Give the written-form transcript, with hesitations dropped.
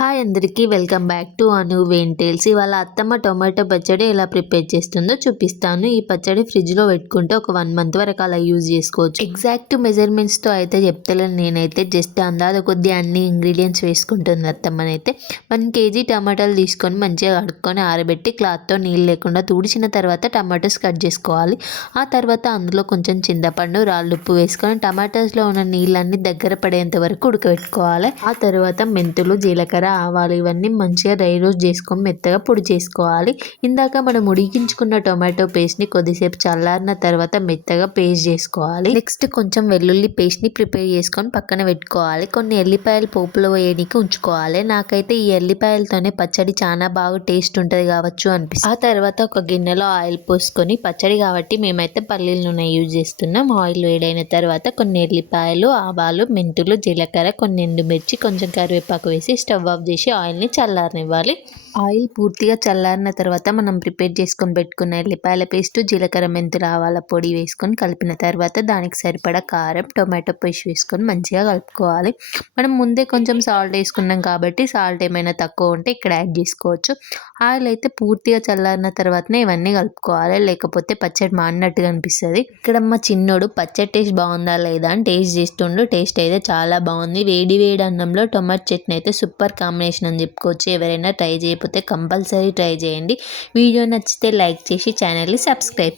Hi అందరికీ welcome back to అను వెంటేల్స్. ఇవాళ అత్తమ్మ టొమాటో పచ్చడి ఎలా ప్రిపేర్ చేస్తుందో చూపిస్తాను. ఈ పచ్చడి ఫ్రిడ్జ్లో పెట్టుకుంటే ఒక 1 మంత్ వరకు అలా యూజ్ చేసుకోవచ్చు. ఎగ్జాక్ట్ మెజర్మెంట్స్తో అయితే చెప్తలేను నేనైతే, జస్ట్ అందాద కొద్ది అన్ని ఇంగ్రీడియంట్స్ వేసుకుంటుంది అత్తమ్మనైతే. 1 కేజీ టమాటాలు తీసుకొని మంచిగా కడుక్కొని ఆరబెట్టి క్లాత్తో నీళ్ళు లేకుండా తుడిచిన తర్వాత టమాటోస్ కట్ చేసుకోవాలి. ఆ తర్వాత అందులో కొంచెం చింతపండు, రాళ్ళుప్పు వేసుకొని టమాటోస్లో ఉన్న నీళ్ళన్నీ దగ్గర పడేంత వరకు ఉడకబెట్టుకోవాలి. ఆ తర్వాత మెంతులు, జీలకర్ర, ఆవాలు ఇవన్నీ మంచిగా డ్రై రోస్ట్ చేసుకొని మెత్తగా పొడి చేసుకోవాలి. ఇందాక మనం ఉడికించుకున్న టొమాటో పేస్ట్ని కొద్దిసేపు చల్లారిన తర్వాత మెత్తగా పేస్ట్ చేసుకోవాలి. నెక్స్ట్ కొంచెం వెల్లుల్లి పేస్ట్ని ప్రిపేర్ చేసుకొని పక్కన పెట్టుకోవాలి. కొన్ని ఎల్లిపాయలు పోపులో వేయడానికి ఉంచుకోవాలి. నాకైతే ఈ ఎల్లిపాయలతోనే పచ్చడి చాలా బాగా టేస్ట్ ఉంటుంది కావచ్చు అనిపిస్తుంది. ఆ తర్వాత ఒక గిన్నెలో ఆయిల్ పోసుకొని, పచ్చడి కాబట్టి మేమైతే పల్లీల నూనె యూజ్ చేస్తున్నాం. ఆయిల్ వేడైన తర్వాత కొన్ని ఎల్లిపాయలు, ఆవాలు, మెంతులు, జీలకర్ర, కొన్ని ఎండుమిర్చి, కొంచెం కరివేపాకు వేసి స్టవ్ ఆఫ్ చేసి ఆయిల్ని చల్లారనివ్వాలి. ఆయిల్ పూర్తిగా చల్లారిన తర్వాత మనం ప్రిపేర్ చేసుకొని పెట్టుకున్న ఎల్లిపాయల పేస్ట్, జీలకర్ర, మెంతులు, ఆవాల పొడి వేసుకొని కలిపిన తర్వాత దానికి సరిపడా కారం, టొమాటో పేస్ట్ వేసుకొని మంచిగా కలుపుకోవాలి. మనం ముందే కొంచెం సాల్ట్ వేసుకున్నాం కాబట్టి సాల్ట్ ఏమైనా తక్కువ ఉంటే ఇక్కడ యాడ్ చేసుకోవచ్చు. ఆయిల్ అయితే పూర్తిగా చల్లారిన తర్వాతనే ఇవన్నీ కలుపుకోవాలి, లేకపోతే పచ్చడి మాడినట్టుగా అనిపిస్తుంది. ఇక్కడ మా చిన్నోడు పచ్చడి టేస్ట్ బాగుందా లేదా అని టేస్ట్ చేస్తుండు. టేస్ట్ అయితే చాలా బాగుంది. వేడి వేడి అన్నంలో టొమాటో చట్నీ అయితే సూపర్ కాంబినేషన్ అని చెప్పుకోవచ్చు. ఎవరైనా ట్రై చేయకపోతే కంపల్సరీ ట్రై చేయండి. వీడియో నచ్చితే లైక్ చేసి ఛానల్ని సబ్స్క్రైబ్